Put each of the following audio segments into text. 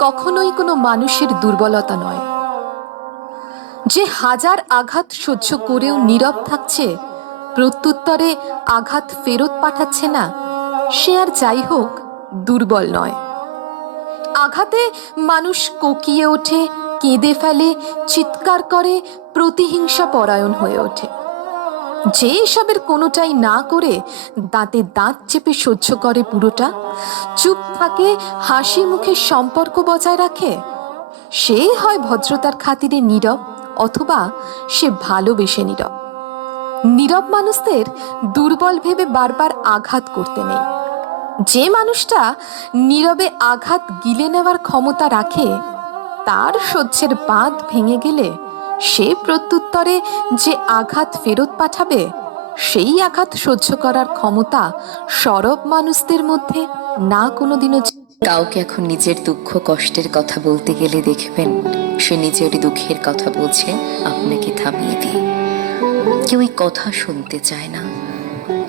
কখনোই কোনো মানুষের দুর্বলতা নয়। যে হাজার আঘাত সহ্য করেও নীরব থাকছে, প্রত্যুত্তরে আঘাত ফেরত পাঠাচ্ছে না, সে আর যাই হোক দুর্বল নয়। আঘাতে মানুষ কোকিয়ে ওঠে, কেঁদে ফেলে, চিৎকার করে, প্রতিহিংসা পরায়ণ হয়ে ওঠে। যে এসবের কোনোটাই না করে দাঁতে দাঁত চেপে সহ্য করে পুরোটা, চুপ থাকে, হাসি মুখে সম্পর্ক বজায় রাখে, সে হয় ভদ্রতার খাতিরে নীরব, অথবা সে ভালোবেসে নীরব। নীরব মানুষদের দুর্বল ভেবে বারবার আঘাত করতে নেই। যে মানুষটা নীরবে আঘাত গিলে নেওয়ার ক্ষমতা রাখে, তার সহ্যের বাঁধ ভেঙে গেলে সে প্রত্যুত্তরে যে আঘাত ফেরত পাঠাবে, সেই আঘাত সহ্য করার ক্ষমতা সরব মানুষদের মধ্যে না কোনোদিনও। কাউকে এখন নিজের দুঃখ কষ্টের কথা বলতে গেলে দেখবেন সে নিজেরই দুঃখের কথা বলছে আপনাকে থামিয়ে দিয়ে। কেউই কথা শুনতে চায় না,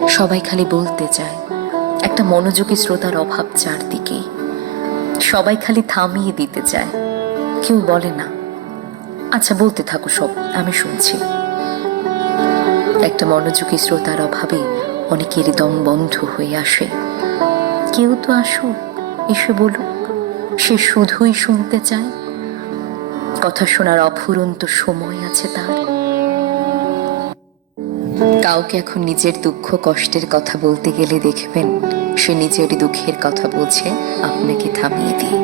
সবাই খালি বলতে চায়। একটা মনোযোগী শ্রোতার অভাব চারদিকে, সবাই খালি থামিয়ে দিতে চায়, কেউ বলে না আচ্ছা বলতে থাকো সব, আমি শুনছি। একটা মনোযোগী শ্রোতার অভাবে অনেকেরই দম বন্ধ হয়ে আসে। কেউ তো আসুক, এসে বলুক, সে শুধুই শুনতে চায়। কথা শোনার অফুরন্ত সময় আছে তার। কাউকে এখন নিজের দুঃখ কষ্টের কথা বলতে গেলে দেখবেন সে নিজেরই দুঃখের কথা বলছে আপনাকে থামিয়ে দিয়ে।